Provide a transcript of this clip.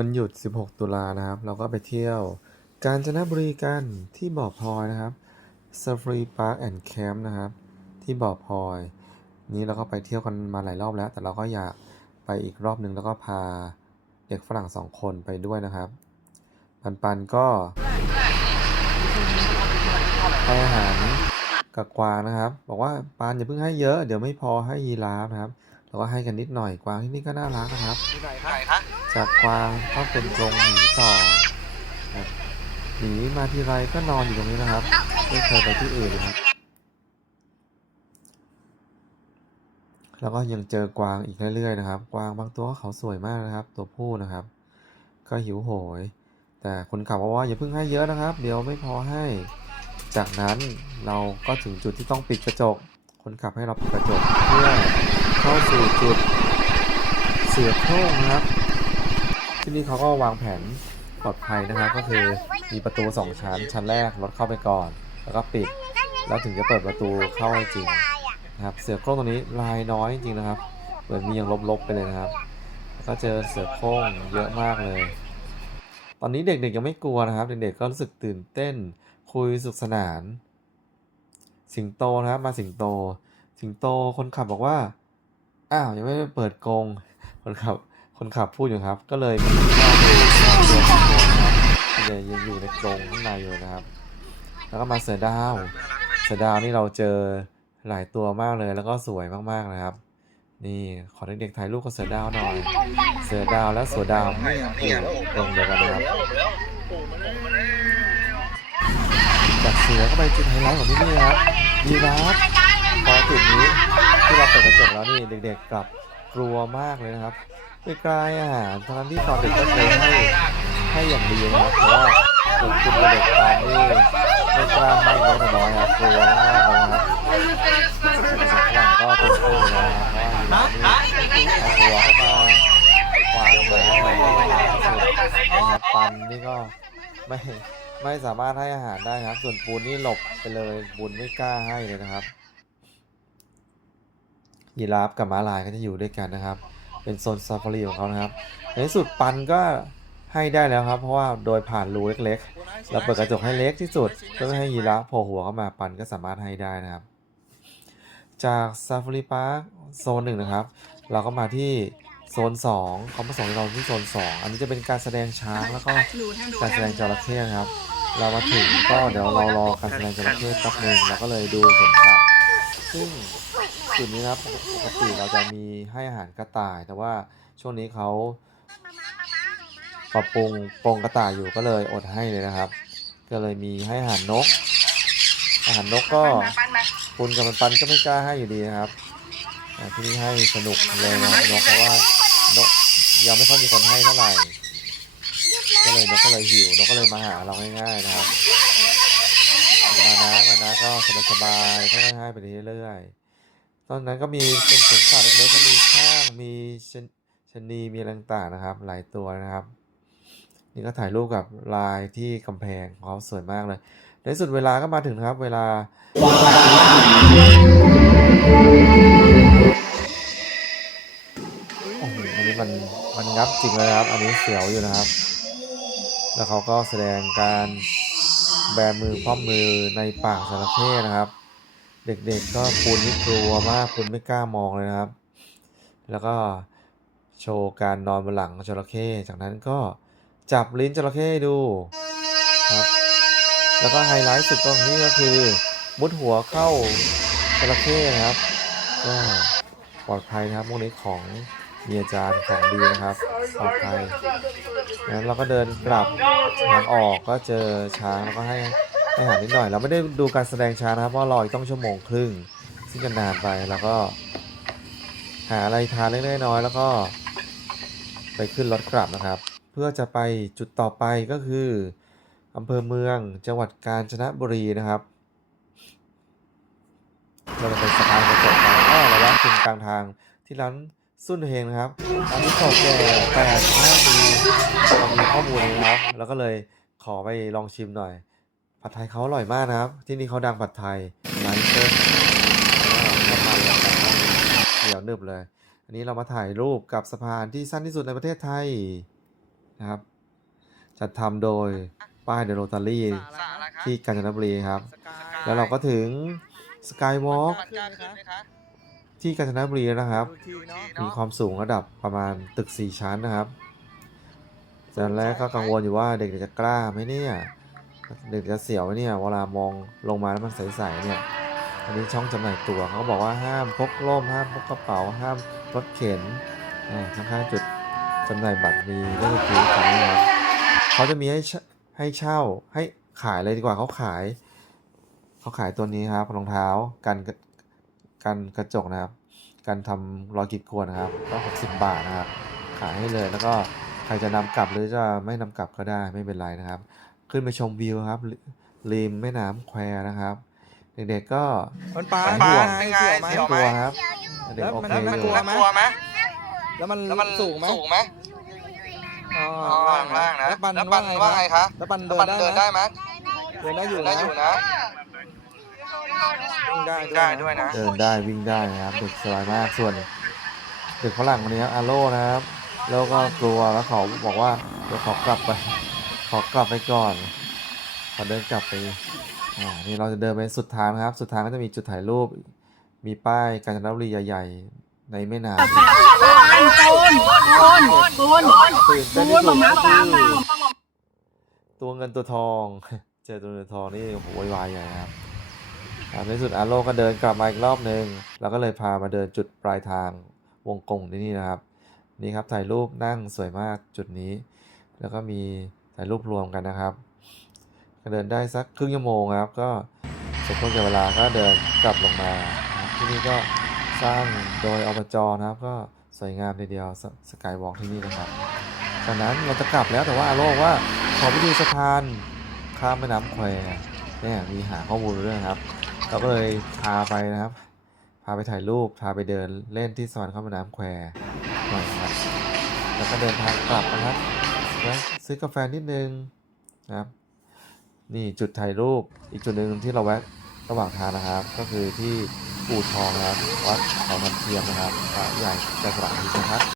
วันหยุด 16 ตุลานะครับ เราก็ไปเที่ยวกาญจนบุรีกันที่บ่อพลอยนะครับ Safari Park and Camp นะครับ ที่บ่อพลอย นี้เราก็ไปเที่ยวกันมาหลายรอบแล้ว แต่เราก็อยากไปอีกรอบหนึ่งแล้วก็พาเด็กฝรั่งสองคนไปด้วยนะครับ ปันปันก็ให้อาหารกับกวางนะครับ บอกว่าปานอย่าเพิ่งให้เยอะ เดี๋ยวไม่พอให้ยีราฟนะครับ เราก็ให้กันนิดหน่อยกวางที่นี่ก็น่ารักนะครับ ที่ไหนคะจากกวางก็เป็นกรงหมีต่อครับหมีมาทีไรก็นอนอยู่ตรงนี้นะครับ ไม่เคยไปที่อื่นเลยครับ แล้วก็ยังเจอกวางอีกเรื่อยๆนะครับ กวางบางตัวก็เขาสวยมากนะครับ ตัวผู้นะครับ ก็หิวโหย แต่คนขับบอกว่าอย่าเพิ่งให้เยอะนะครับ เดี๋ยวไม่พอให้ จากนั้นเราก็ถึงจุดที่ต้องปิดกระจก คนขับให้เราปิดกระจกเพื่อ เข้าสู่จุดเสือโคร่งนะครับ ที่นี่เขาก็วางแผนปลอดภัยนะครับ ก็คือมีประตูสองชั้น ชั้นแรกรถเข้าไปก่อน แล้วก็ปิด แล้วถึงจะเปิดประตูเข้าให้จริงนะครับ เสือโคร่งตัวนี้ลายน้อยจริงนะครับ เหมือนมียังลบๆไปเลยนะครับแล้วก็เจอเสือโคร่งเยอะมากเลย ตอนนี้เด็กๆยังไม่กลัวนะครับ เด็กๆก็รู้สึกตื่นเต้น คุยสุขสนาน สิงโตนะครับ มาสิงโต สิงโตคนขับบอกว่า อ้าวยังไม่ได้เปิดกรงคนขับคนขับพูดอยู่ครับ ก็เลยมีข้าวตัวสิงโตนะครับยังยังอยู่ในกรงข้างในอยู่นะครับ แล้วก็มาเสือดาวเสือดาวนี่เราเจอหลายตัวมากเลยแล้วก็สวยมากๆนะครับ นี่ขอเด็กๆถ่ายรูปกับเสือดาวหน่อย เสือดาวและเสือดาวไม่อยู่ตรงเดียวกันนะครับจากเสือก็ไปจุดไฮไลท์ของที่นี่ครับยีราฟ พอจุดนี้ที่เราเปิดกระจกแล้วนี่เด็กๆกลับกลัวมากเลยนะครับไปกลายอาหารทั้งที่ตอนเด็กก็เคยให้ให้อย่างดีนะครับเพราะว่าคุณคุณเด็กตอนนี้ไม่กล้าให้น้อยแต่น้อยครับกลัวมากเลยนะครับแต่เด็กฝรั่งก็ตื่นเต้นนะครับเพราะว่ายีราฟนี่เอาหัวเข้ามาควางหมาหมานะครับปันนี่ก็ไม่ไม่สามารถให้อาหารได้ครับ ส่วนปูนนี่หลบไปเลยปูนไม่กล้าให้เลยนะครับ ยีราฟกับม้าลายก็จะอยู่ด้วยกันนะครับ เป็นโซนซาฟารีของเขานะครับในที่สุดปันก็ให้ได้แล้วครับ เพราะว่าโดยผ่านรูเล็กๆเราเปิดกระจกให้เล็กที่สุดเพื่อให้ยีราฟโผล่หัวเข้ามาปันก็สามารถให้ได้นะครับ จากซาฟารีพาร์คโซนหนึ่งนะครับ เราก็มาที่โซน2เขามาส่งเราที่โซน 2 อันนี้จะเป็นการแสดงช้างแล้วก็การแสดงจระเข้นะครับ เรามาถึงก็เดี๋ยวเรารอการแสดงจระเข้แป๊บนึงเราก็เลยดูสวนสัตว์ซึ่ง จุดนี้นะครับปกติเราจะมีให้อาหารกระต่าย แต่ว่าช่วงนี้เขาปรับปรุงปรงกระต่ายอยู่ก็เลยอดให้เลยนะครับ ก็เลยมีให้อาหารนก อาหารนกก็คุณกับมันปันก็ไม่กล้าให้อยู่ดีนะครับที่นี่ให้สนุกเลยนะนกเพราะว่านกยังไม่ค่อยมีคนให้เท่าไหร่ก็เลยนกก็เลยหิวนกก็เลยมาหาเราง่ายๆนะครับมานะมานะก็สบายๆค่อยๆให้ไปเรื่อยๆ ตอนนั้นก็มีเป็นสวนสัตว์เล็กๆก็มีช้างมีชนชะนีมีอะไรต่างๆนะครับ หลายตัวนะครับ นี่ก็ถ่ายรูปกับลายที่กำแพงเขาสวยมากเลยในสุดเวลาก็มาถึงครับเวลาอันนี้มันมันงับจริงเลยครับ อันนี้เสียวอยู่นะครับ แล้วเขาก็แสดงการแบมือพร้อมมือในปากจรเข้นะครับ เด็กๆก็ปูนนี่กลัวมากปูนไม่กล้ามองเลยนะครับ แล้วก็โชว์การนอนบนหลังจระเข้จากนั้นก็จับลิ้นจระเข้ดูครับ แล้วก็ไฮไลท์สุดตรงนี้ก็คือมุดหัวเข้าจระเข้นะครับก็ปลอดภัยนะครับพวกนี้ของมีอาจารย์ของดีนะครับปลอดภัยงั้นเราก็เดินกลับทางออกก็เจอช้างแล้วก็ให้ อาหารนิดหน่อยเราไม่ได้ดูการแสดงช้านะครับเพราะรออีกต้องชั่วโมงครึ่ง ซึ่งก็นานไปแล้วก็ หาอะไรทานเล็กๆน้อยๆแล้วก็ ไปขึ้นรถกลับนะครับ เพื่อจะไปจุดต่อไปก็คืออำเภอเมืองจังหวัดกาญจนบุรีนะครับ เราจะไปสะพานกระจกกันก็ระยะถึงกลางทางที่ร้านสุนเฮงนะครับร้านนี้เก่าแก่แต่ห้าปีเรามีข้อมูลนะครับ แล้วก็เลยขอไปลองชิมหน่อย ผัดไทยเขาอร่อยมากนะครับ ที่นี่เขาดังผัดไทยร้านเส้นก็ทานเลยนะครับเหนียวหนึบเลย อันนี้เรามาถ่ายรูปกับสะพานที่สั้นที่สุดในประเทศไทยนะครับ จัดทำโดยป้ายเดอะโรตารี่ที่กาญจนบุรีครับ แล้วเราก็ถึงสกายวอล์กมันกล้าขึ้นไหมคะที่กาญจนบุรีแล้วนะครับดูอีกทีเนาะมีความสูงระดับประมาณตึก 4 ชั้นนะครับตอนแรกก็กังวลอยู่ว่าเด็กๆจะกล้าไหมเนี่ย เด็กจะเสียวเนี่ยเวลามองลงมาแล้วมันใสๆเนี่ยอันนี้ช่องจำหน่ายตั๋วเขาบอกว่าห้ามพกร่มห้ามพกกระเป๋าห้ามรถเข็นอ่าข้างๆจุดจำหน่ายบัตรมีเรื่องคือของนะครับเขาจะมีให้เช่าให้เช่าให้ขายเลยดีกว่าเขาขายเขาขายตัวนี้ครับรองเท้ากันกระกันกระจกนะครับ การทำรอยขีดข่วนนะครับก็60บาทนะครับ ขายให้เลยแล้วก็ใครจะนำกลับหรือจะไม่นำกลับก็ได้ไม่เป็นไรนะครับ ขึ้นไปชมวิวครับริริมแม่น้ำแควนะครับ เด็กๆก็มันปลาสายปลาห่วงเป็นไงเสียวไหมไม่กลัวครับเด็กแล้วโอมันเคน่าอกยู่ลัวไหมกลัวไหมแล้วมันแล้วมันสูงไหมสูงไหมอ๋ออ๋อล่างล่างนะแล้วปันแล้วปันว่าไงคะแล้วปันแล้เดิวนปันได้เดินไหมได้ไหมเดินได้อยู่ได้นะอยู่นะวิ่งได้ได้ด้วยนะ เดินได้วิ่งได้นะครับเด็กสบายมากส่วนเด็กฝรั่งคนนี้ครับอาโลนะครับแล้วก็กลัวแล้วเขาบอกว่าเดี๋ยวขอกลับไป ขอกลับไปก่อน ขอเดินกลับไป อ่า นี่เราจะเดินไปสุดทางนะครับ สุดทางก็จะมีจุดถ่ายรูป มีป้ายกาญจนบุรีใหญ่ๆ ในแม่น้ำตูนตูนตูนตื่นเต้ตูนที่สุดนมาฟ้าเปล่าตัวเงินตัวทอง เจอตัวเงินทองนี่โหวยวายใหญ่นะครับในที่สุดอาโลก็เดินกลับมาอีกรอบหนึ่งเราก็เลยพามาเดินจุดปลายทางวงกงที่นี่นะครับ นี่ครับถ่ายรูปนั่งสวยมากจุดนี้ แล้วก็มี ถ่ายรูปรวมกันนะครับ ก็เดินได้สักครึ่งชั่วโมงครับ ก็เสร็จช่วงเวลาก็เดินกลับลงมา ที่นี่ก็สร้างโดยอบจนะครับ ก็สวยงามทีเดียวสกายวอล์กที่นี่นะครับจากนั้นเราจะกลับแล้วแต่ว่าอาโลกว่าขอไปดูสะพานข้ามแม่น้ำแควเนี่ยมีหาข้อมูลเรื่องครับเราก็เลยพาไปนะครับ พาไปถ่ายรูปพาไปเดินเล่นที่สะพานข้ามแม่น้ำแควหน่อยครับแล้วก็เดินทางกลับนะครับ วะซื้อกาแฟนิดนึงนะครับนี่จุดถ่ายรูปอีกจุดหนึ่งที่เราแวะระหว่างทางนะครับ ก็คือที่อู่ทองนะครับวัดเขาทำเทียมนะครับพระใหญ่จักรวรรดินะครับ